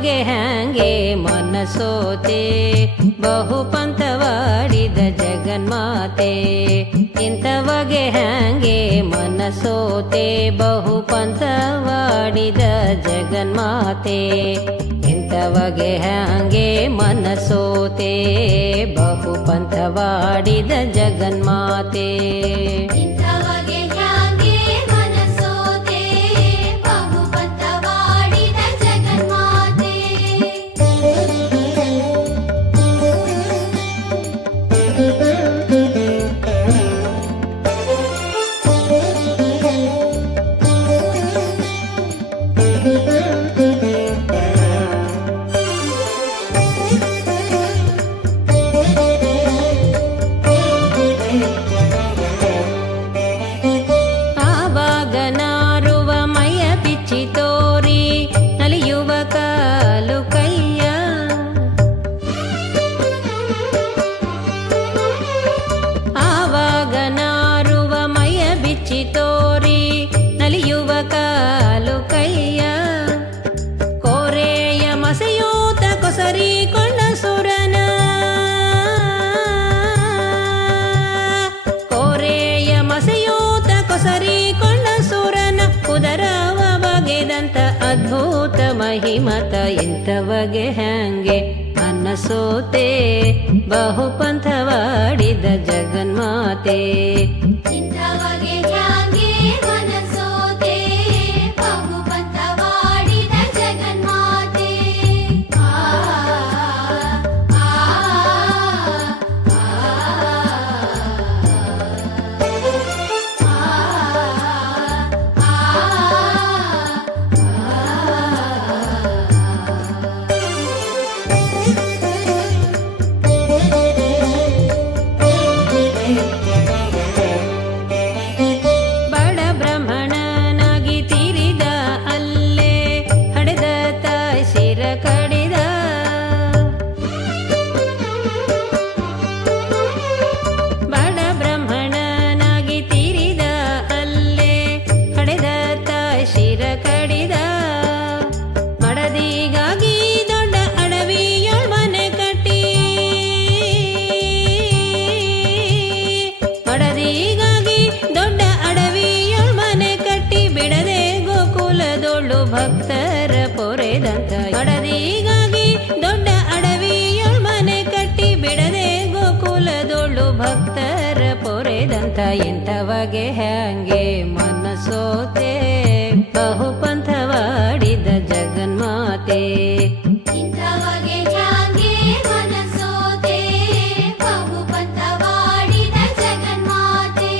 ಇಂಥವಗೆ ಹ್ಯಾಂಗೆ ಮನಸೋತೆ ಬಹು ಪಂಥವಾಡಿದ ಜಗನ್ಮಾತೆ. ಇಂಥವಗೆ ಹ್ಯಾಂಗೆ ಮನಸೋತೆ ಬಹು ಪಂಥವಾಡಿದ ಜಗನ್ಮಾತೆ. ಇಂಥವಗೆ ಹ್ಯಾಂಗೆ ಮನಸೋತೆ ಬಹು ಪಂಥವಾಡಿದ ಜಗನ್ಮಾತೆ. ಅದ್ಭುತ ಮಹಿಮತ ಇಂಥವಗೆ ಹ್ಯಾಂಗೆ ಮನಸೋತೆ ಬಹು ಪಂಥವಾಡಿದ ಜಗನ್ಮಾತೆ. ಇಂಥವಗೆ ಹ್ಯಾಂಗೆ ಮನಸೋತೆ ಬಹು ಪಂಥವಾಡಿದ ಜಗನ್ಮಾತೆ. ಭಕ್ತರ ಪೊರೆದಂತ ಮಡದಿಗಾಗಿ ದೊಡ್ಡ ಅಡವಿಯೊಳ್ ಮನೆ ಕಟ್ಟಿ ಬಿಡದೆ ಗೋಕುಲದೊಳು ಭಕ್ತರ ಪೊರೆದಂತ. ಇಂಥವಗೆ ಹ್ಯಾಂಗೆ ಮನಸೋತೆ ಬಹು ಪಂಥವಾಡಿದ ಜಗನ್ಮಾತೆ. ಇಂಥವಗೆ ಹ್ಯಾಂಗೆ ಮನಸೋತೆ ಬಹು ಪಂಥವಾಡಿದ ಜಗನ್ಮಾತೆ.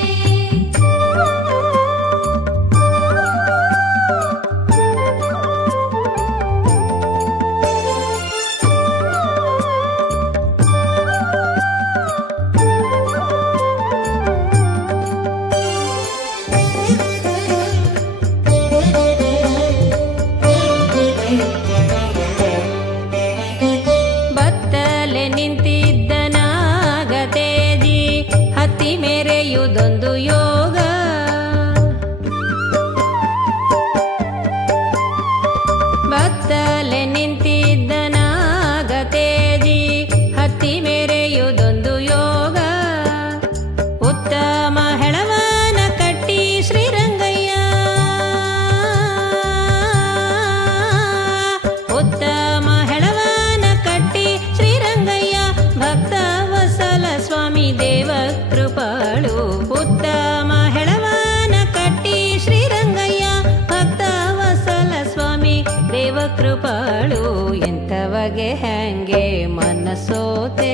ಬತ್ತಲೆ ನಿಂತಿದ್ದ ನಾಗತೇಜಿ ಹತ್ತಿ ಮೆರೆಯುವುದೊಂದು ಯೋಗ. ಬತ್ತಲೆ ನಿಂತಿದ್ದ ನಾಗತೇಜಿ ಹತ್ತಿ ಮೆರೆಯುವುದೊಂದು ಯೋಗ. ಉತ್ತಮ ಹೆಳವನ ಕಟ್ಟಿ ಶ್ರೀರಂಗಯ್ಯ, ಉತ್ತಮ ಹೆಳವನ ಕಟ್ಟಿ ಶ್ರೀರಂಗಯ್ಯ ಭಕ್ತ ವತ್ಸಲ ಸ್ವಾಮಿ ದೇವ ಕೃಪಾಳು. ಉತ್ತಮ ಹೆಳವನ ಕಟ್ಟಿ ಶ್ರೀರಂಗಯ್ಯ ಭಕ್ತ ವತ್ಸಲ ಸ್ವಾಮಿ ದೇವ ಕೃಪಾಳು. ಇಂಥವಗೆ ಹ್ಯಾಂಗೆ ಮನಸೋತೆ